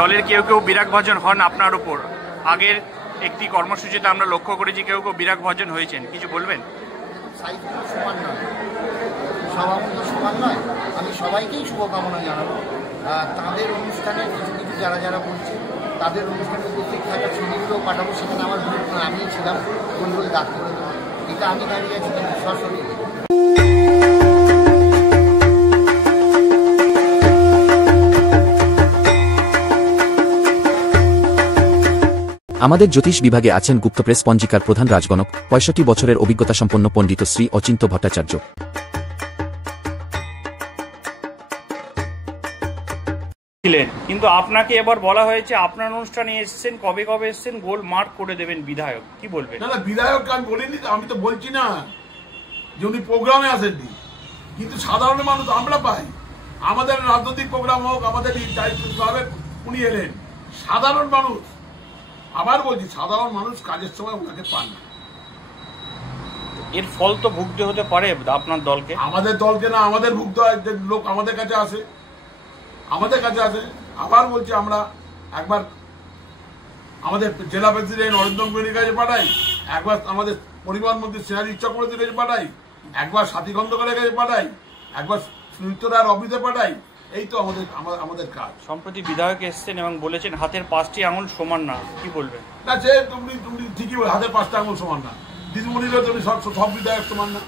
দলের কেউ কেউ বিরাগভাজন হন আপনার উপর। আগের একটি কর্মসূচিতে আমরা লক্ষ্য করেছি কেউ কেউ বিরাগভাজন হয়েছেন, কিছু বলবেন? সমান নয়, সভাপতি সমান নয়। আমি সবাইকেই শুভকামনা জানাবো। তাদের অনুষ্ঠানে কিছু কিছু যারা যারা বলছে তাদের অনুষ্ঠানে উপস্থিত থাকার ছবিগুলো পাঠাবো, সেখানে আমার গ্রুপ আমি ছিলাম, কোনগুলো দাগ করে দেবো। এটা আমি দাঁড়িয়ে আছি কিন্তু সরাসরি। আমাদের জ্যোতিষ বিভাগে আছেন গুপ্তপ্রেস পঞ্জিকার প্রধান রাজগণক, ৬৫ বছরের অভিজ্ঞতা সম্পন্ন পণ্ডিত শ্রী অচিন্ত ভট্টাচার্য। কিন্তু আপনাকে এবার বলা হয়েছে আপনার অনুষ্ঠানে এসেছেন, কবে কবে এসেছেন, গোল মার্ক করে দেবেন বিধায়ক, কি বলবেন? না বিধায়ক আমি বলিনি, আমি তো বলছি না যে উনি প্রোগ্রামে আসেননি, কিন্তু সাধারণ মানুষ আমরা পাই। আমাদের রাজনৈতিক প্রোগ্রাম হোক, আমাদের উনি এলেন। সাধারণ মানুষ, আবার বলছি, সাধারণ মানুষ কাজের সময় ওনাকে পান না। এর ফল তো ভুগতে হতে পারে আপনার দলকে। আমাদের দলকে না, আমাদের ভুগতে হয়। লোক আমাদের কাছে আসে, আবার বলছি, আমরা একবার আমাদের জেলা প্রেসিডেন্ট অরিন্দম গুহিনীর কাছে পাঠাই, একবার আমাদের পরিবহন মন্ত্রী সিরাজ চক্রবর্তীর কাছে পাঠাই, একবার সাথী খন্দকারের কাছে পাঠাই, একবার সুমিত্র রায়ের অফিসে পাঠাই। এই তো আমাদের কাজ। সম্প্রতি বিধায়ক এসেছেন এবং বলেছেন হাতের 5টি আঙুল সমান না, কি বলবেন? না, সে তুমি ঠিকই বলে, হাতের 5টা আঙুল সমান না। দিদিমণিরও তুমি সব বিধায়ক সমান না।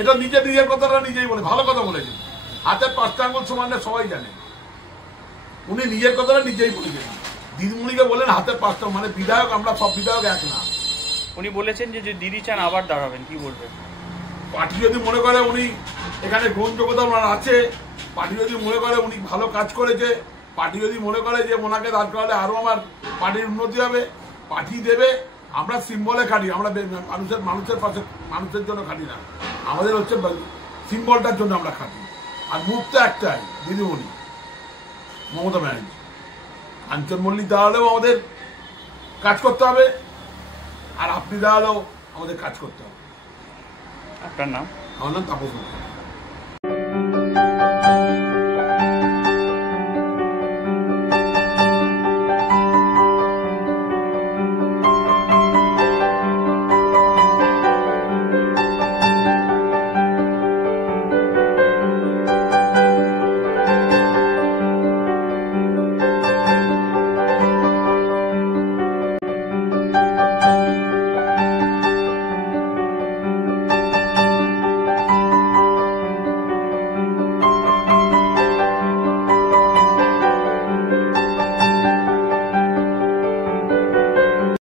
এটা নিজের কথাটা নিজেই বলে, ভালো কথা বলেছে। হাতের 5টা আঙুল সমান না, সবাই জানে। উনি নিজের কথাটা নিজেই বলেছেন। দিদিমণিকে বলেন হাতের 5টা, মানে বিধায়ক আমরা সব বিধায়ক এক না। উনি বলেছেন যে দিদি চান আবার দাঁড়াবেন, কি বলবেন? পার্টি যদি মনে করে উনি এখানে গ্রহণযোগ্যতা ওনার আছে, পার্টি যদি মনে করে উনি ভালো কাজ করেছে, পার্টি যদি মনে করে যে ওনাকে দাঁড় করালে আরো আমার পার্টির উন্নতি হবে, পার্টি দেবে। আমরা সিম্বলে খাটি, আমরা মানুষের পাশে, মানুষের জন্য খাটি না। আমাদের হচ্ছে সিম্বলটার জন্য আমরা খাটি। আর মুখ তো একটাই, দিদিমণি মমতা ব্যানার্জি। কাঞ্চন মল্লিক দাঁড়ালেও আমাদের কাজ করতে হবে, আর আপনি দাঁড়ালেও আমাদের কাজ করতে হবে। আপনার নাম? আমার নাম তাপস মুখার্জি।